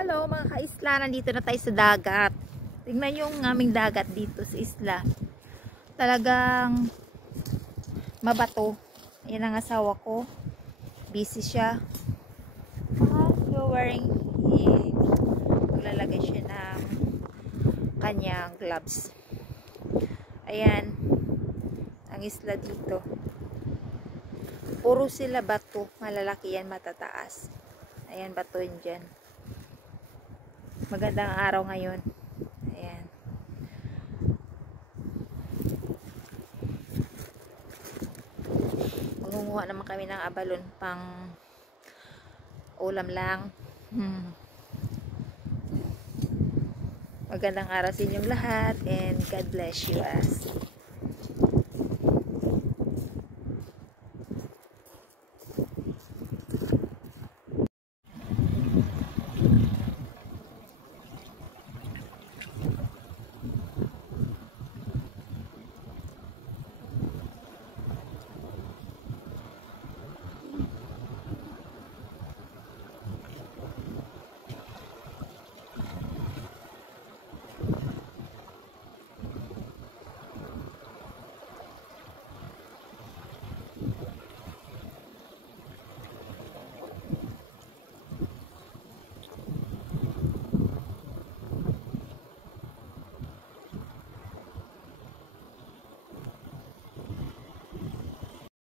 Hello mga ka-isla, nandito na tayo sa dagat. Tingnan yung aming dagat dito sa isla. Talagang mabato. Yan ang asawa ko. Busy siya. So wearing, maglalagay siya ng kanyang gloves. Ayan, ang isla dito. Puro sila bato. Malalaki yan, matataas. Ayan, bato yun dyan. Magandang araw ngayon. Ayan. Mangunguha naman kami ng abalon pang ulam lang. Magandang araw sa inyong lahat and God bless you as.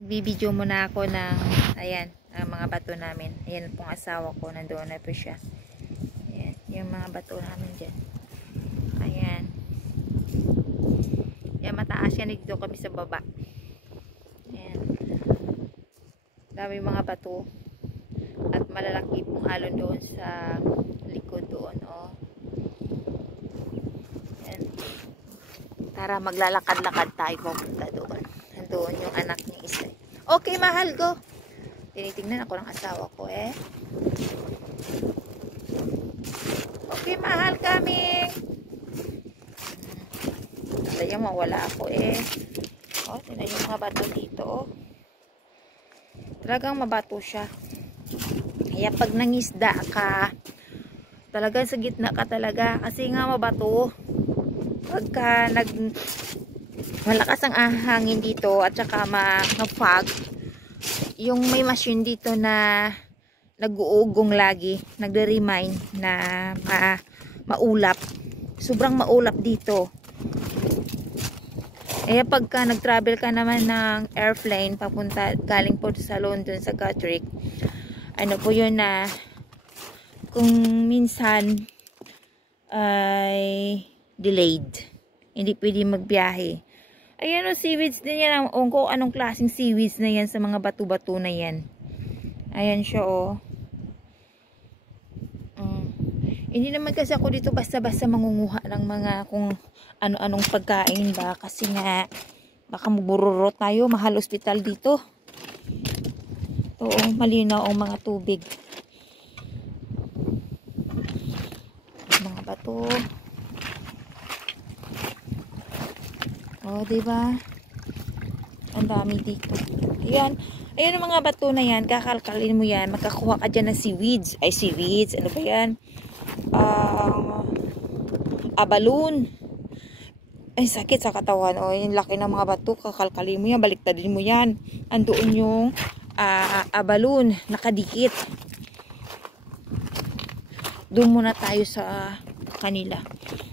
Bibidyo muna ako ng ayan, ang mga bato namin. Ayan pong asawa ko, nandoon na po siya. Ayan, yung mga bato namin dyan. Ayan. Ayan, mataas yan, dito kami sa baba. Ayan. Dami mga bato. At malalaki pong alon doon sa likod doon. Oh. Ayan. Tara, maglalakad-lakad tayo pupunta doon. Nandoon yung anak niya isa. Okay, mahal ko. Tinitingnan ako ng asawa ko eh. Okay, mahal kami. Kaya mawala ako eh. Oh, tingnan yung mga bato dito oh. Talagang mabato siya. Kaya pag nangisda ka, talagang sa gitna ka talaga. Kasi nga mabato. Pagka malakas ang hangin dito at saka ma-fog, yung may machine dito na nag-uugong lagi, nagre-remind na maulap. Sobrang maulap dito. Kaya pagka nag-travel ka naman ng airplane papunta galing po sa London sa Gatwick, ano po yun na kung minsan ay delayed, hindi pwede magbiyahe. Ayan o, seaweeds din yan. Kung anong klaseng seaweeds na yan sa mga bato-bato na yan. Ayan siya o. Hindi naman kasi ako dito basta-basta mangunguha ng mga kung ano-anong pagkain ba. Kasi nga, baka mabururo tayo. Mahal ospital dito. Ito o, malinaw ang mga tubig. Mga bato. Oh, diba? Ang dami dito. Ayan. Ayan ang mga bato na yan. Kakalkalin mo yan. Magkakuha ka dyan ng seaweeds. Ay, seaweeds. Ano ba yan? Abalon. Ay, sakit sa katawan. O, yung laki ng mga bato. Kakalkalin mo yan. Baliktadin mo yan. Andoon yung abalon. Nakadikit. Doon muna tayo sa kanila.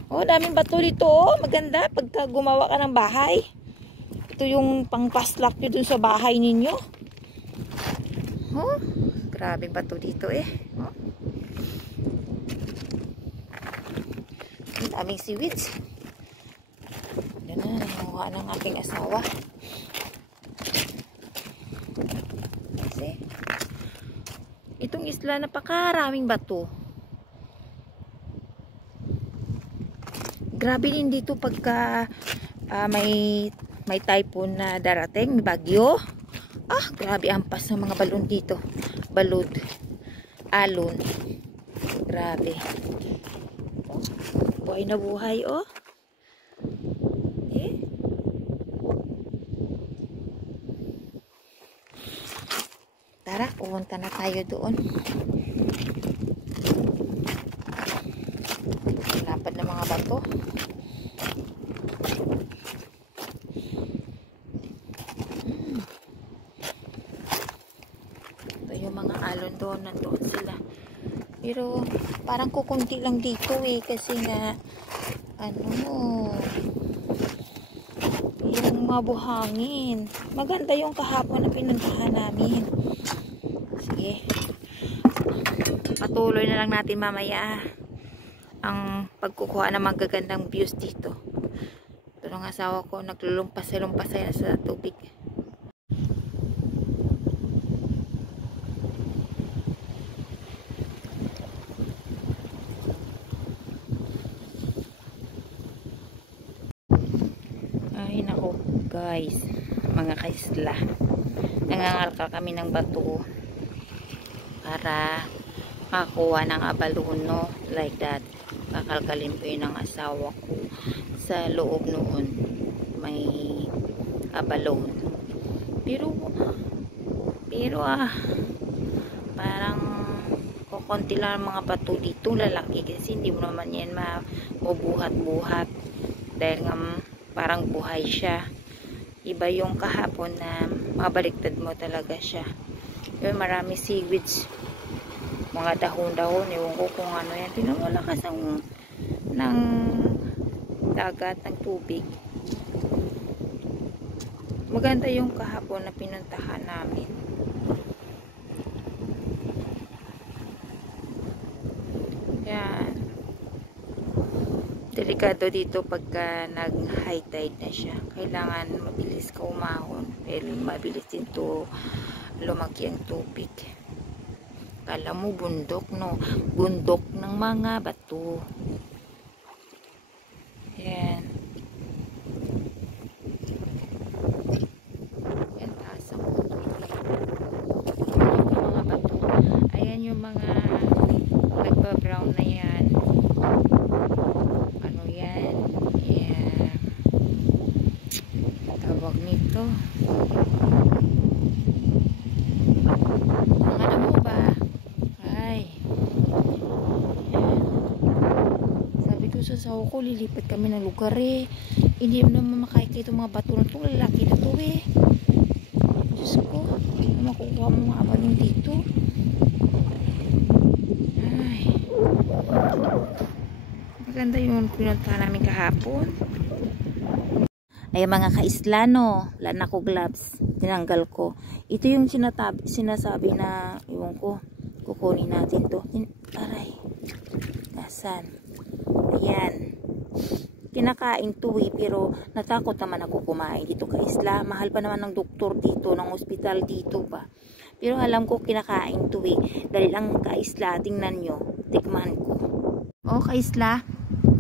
Oh, daming bato dito. Oh, maganda. Pagka gumawa ka ng bahay. Ito yung pang-paslak nyo dun sa bahay ninyo. Oh, grabing bato dito eh. Oh. Daming seaweeds. Yan na, nanguha ng aking asawa. Kasi, itong isla napakaraming bato. Grabe din dito pagka may typhoon na darating, may bagyo. Ah, grabe ampas ng mga balon dito. Balod. Alon. Grabe. Oh, buhay na buhay, oh. Eh? Tara, pumunta na tayo doon. to. Ito yung mga alon doon. Nandoon sila. Pero parang kukunti lang dito eh. Kasi nga yung mga buhangin. Maganda yung kahapon na pinuntahan namin. Sige. Patuloy na lang natin mamaya ang pagkukuha ng magagandang views dito. Ito ng asawa ko, naglulumpasay-lumpasay na sa tubig. Ay nako guys, mga kaisla, nangangalkal kami ng bato para makakuha ng abaluno like that. Kakalkalin po yun ng asawa ko. Sa loob noon may abalone. Pero parang kukunti lang mga bato dito, lalaki, kasi hindi mo naman yan mabubuhat-buhat dahil nga parang buhay siya. Iba yung kahapon na mabaliktad mo talaga siya. Yun, marami seaweeds, mga dahon-dahon, ewan ko kung ano yan. Pinamalakas ng dagat, ng tubig. Maganda yung kahapon na pinuntahan namin. Yan. Delikado dito pagka nag-high tide na siya. Kailangan mabilis ka umahon. Pero mabilis din to lumaki ang tubig. Kala mo bundok, no? Bundok ng mga bato. Yan. Yan, taas ang bundok. Yung mga bato. Ayan yung mga nagpa-brown na yan. Ano yan? Yan. Tawag nito. Ang ano mo ba? Sa sawa ko, lilipat kami ng lugar eh. Hindi naman makikita mga bato na itong lalaki na ito eh. Diyos ko, makukuha mo mga abalong dito. Ay. Maganda yung pinunta namin kahapon. Ay mga kaislano, wala na ko gloves. Tinanggal ko. Ito yung sinasabi na, iwan ko, kukunin natin to. Aray. Nasaan? Ayan. Kinakain to eh, pero natakot naman ako kumain dito kay Isla. Mahal pa naman ng doktor dito, ng ospital dito ba. Pero alam ko kinakain to eh. Dahil ang kay Isla, tingnan nyo, tikman ko. O kay Isla,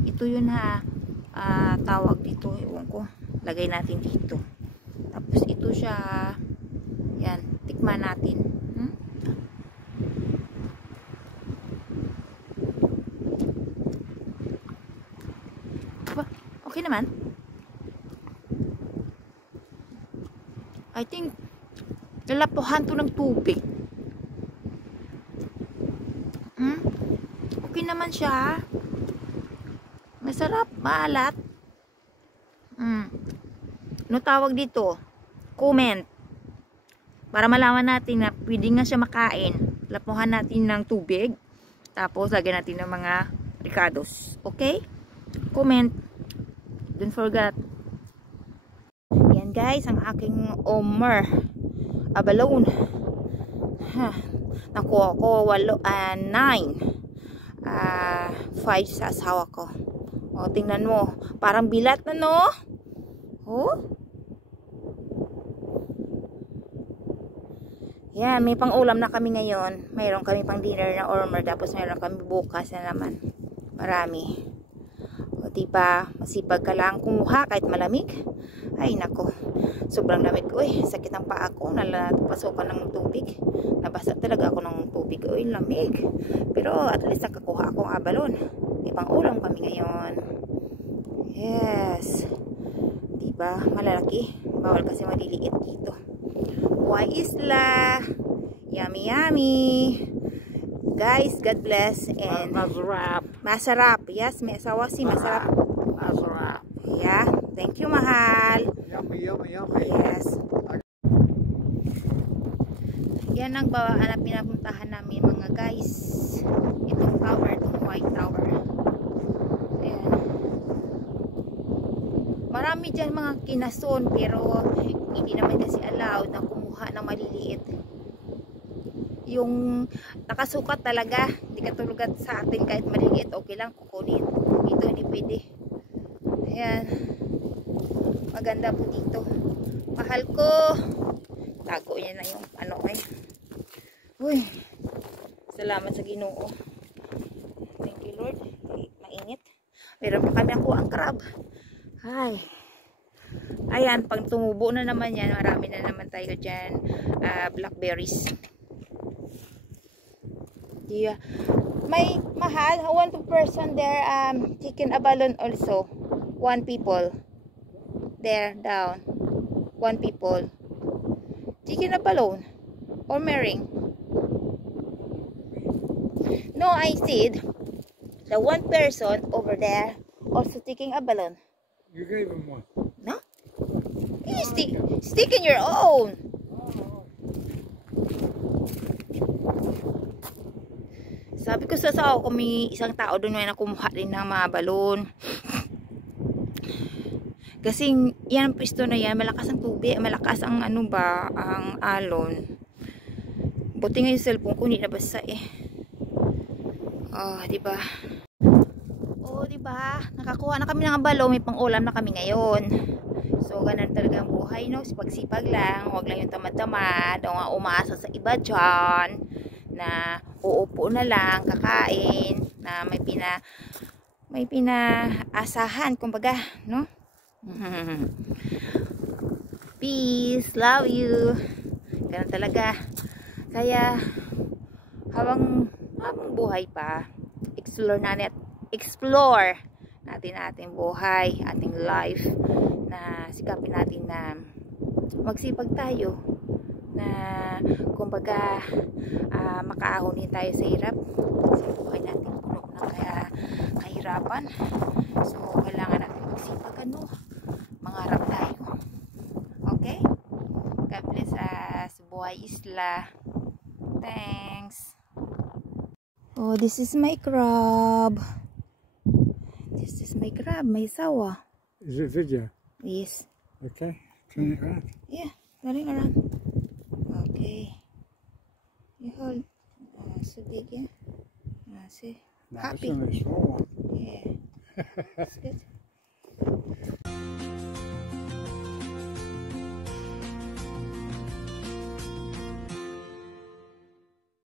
ito yun ha. Tawag dito, ewan ko. Lagay natin dito. Tapos ito siya, yan, tikman natin. Okay naman. I think lalapuhan to ng tubig. Okay naman siya. Masarap, maalat. Ano tawag dito? Comment. Para malaman natin na pwede nga siya makain. Lapuhan natin ng tubig. Tapos lagyan natin ng mga ricados. Okay? Comment. Don't forget. Yan guys, ang aking Omer abalone. Nakuha ko 9. 5 sa asawa ko. O, tingnan mo. Parang bilat na, no? Oh? Yan, may pang ulam na kami ngayon. Mayroon kami pang dinner na Omer. Tapos mayroon kami bukas na naman. Marami. O diba, masipag ka lang kumuha kahit malamig. Ay nako, sobrang lamig ko eh. Sakit ang paa ko, napasukan ng tubig. Nabasa talaga ako ng tubig. Uy, lamig. Pero at least nakakuha akong abalon. May pang ulam kami ngayon. Yes. Diba, malalaki. Bawal kasi maliliit dito. Buhay isla. Yummy yummy. guys, God bless. And Masarap. masarap. Yes, may asawa si masarap. Masarap. Yeah. Thank you, mahal. Yummy, yummy, yummy. Yes. Yan ang pinapuntahan namin mga guys. Itong tower, itong white tower. Ayan. Marami dyan mga kinason pero hindi naman kasi allowed na kumuha ng maliliit. Yung nakasukat talaga, hindi katulad sa atin kahit maliliit, okay lang kukunin. Dito hindi pwede. Ayan. Maganda po dito. Mahal ko. Tago niya na yung ano ay. Uy. Salamat sa Ginoo. Thank you Lord. Mainit. Meron pa kami ako ang crab. Ay. Ayan, pag tumubo na naman yan, marami na naman tayo dyan. Blackberries. Yeah. May mahal, one person there chicken abalone also. One people. There down. One people. Chicken abalone or meringue. No, I said the one person over there also taking abalone. You gave him one. No? You stick in your own. Sabi ko sa asawa ko, may isang tao doon na kumuha din ng mga balon. Kasi yan ang pwesto na yan, malakas ang tubig, malakas ang ano ba, ang alon. Buti nga yung cellphone ko, hindi nabasa eh. Oh, di ba? Oh, di ba? Nakakuha na kami ng balon, may pang-ulam na kami ngayon. So, ganun talaga ang buhay, no? Sipag-sipag lang, huwag lang yung tamad-tamad, o umaasa sa iba dyan, na uupo na lang, kakain, na may pinaasahan, kumbaga, no? Peace, love you. Ganun talaga. Kaya, habang buhay pa, explore natin ating buhay, ating life, na sikapin natin na magsipag tayo, na kumbaga makaahon din tayo sa hirap sa buhay natin, puno ng kahirapan. So kailangan natin magsipag, mangarap tayo. Okay, God bless us. Buhay Isla. Thanks. Oh, this is my crab. This is my crab, my sawa. Is it video? Yes. Okay, turn it around. Yeah, turning around. Okay. You hold. So big, yeah. See. No, Happy. it's only a small one. Yeah. It's good.